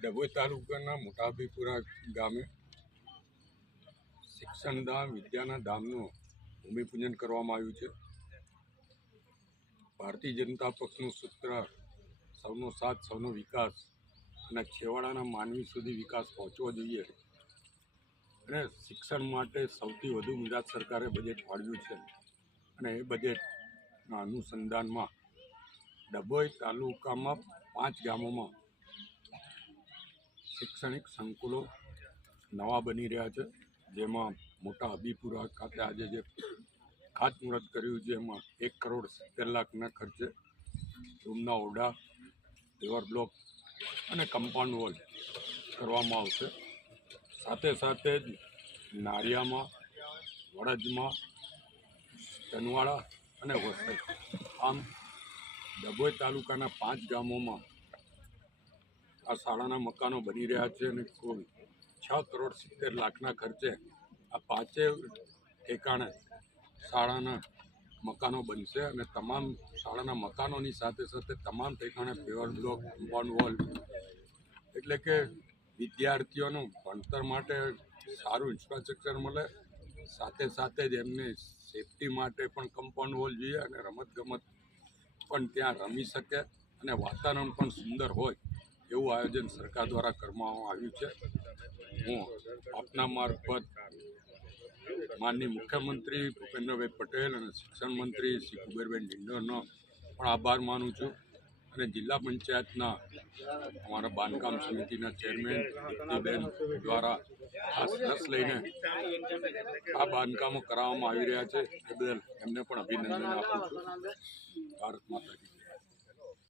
ડભોઈ તાલુકાના મોટા અભીપુરા ગામે શિક્ષણ ધામ વિદ્યાના ધામનું ભૂમિપૂજન કરવામાં આવ્યું છે. ભારતીય જનતા પક્ષનું સૂત્ર સૌનો સાથ સૌનો વિકાસ અને છેવાડાના માનવી સુધી વિકાસ પહોંચવો જોઈએ અને શિક્ષણ માટે સૌથી વધુ ગુજરાત સરકારે બજેટ ફાળવ્યું છે અને એ બજેટના અનુસંધાનમાં ડભોઈ તાલુકામાં 5 ગામોમાં શૈક્ષણિક સંકુલો નવા બની રહ્યા છે, જેમાં મોટા અભીપુરા ખાતે આજે જે ખાતમુહૂર્ત કર્યું છે એમાં 1,70,00,000ના ખર્ચે રૂમના ઓરડા, પેવર બ્લોક અને કમ્પાઉન્ડ વોલ કરવામાં આવશે. સાથે સાથે જ નારિયામાં, વડજમાં, તનવાડા અને વસઈ આમ ડભોઈ તાલુકાના 5 ગામોમાં આ શાળાના મકાનો બની રહ્યા છે અને કુલ 6,70,00,000ના ખર્ચે આ 5 ઠેકાણે શાળાના મકાનો બનશે અને તમામ શાળાના મકાનોની સાથે સાથે તમામ ઠેકાણે પેવર બ્લોક, કમ્પાઉન્ડ વોલ, એટલે કે વિદ્યાર્થીઓનું ભણતર માટે સારું ઇન્ફ્રાસ્ટ્રક્ચર મળે, સાથે સાથે જ એમને સેફટી માટે પણ કમ્પાઉન્ડ વોલ જોઈએ અને રમતગમત પણ ત્યાં રમી શકે અને વાતાવરણ પણ સુંદર હોય એવું આયોજન સરકાર દ્વારા કરવામાં આવ્યું છે. હું આપના મારફત માનનીય મુખ્યમંત્રી ભૂપેન્દ્રભાઈ પટેલ અને શિક્ષણ મંત્રી શ્રી કુબેરબેન ડિંડોરનો પણ આભાર માનું છું અને જિલ્લા પંચાયતના અમારા બાંધકામ સમિતિના ચેરમેન દીપ્તિબેન દ્વારા ખાસ રસ લઈને આ બાંધકામો કરાવવામાં આવી રહ્યા છે એ બદલ એમને પણ અભિનંદન આપું છું. ભારત માતા કી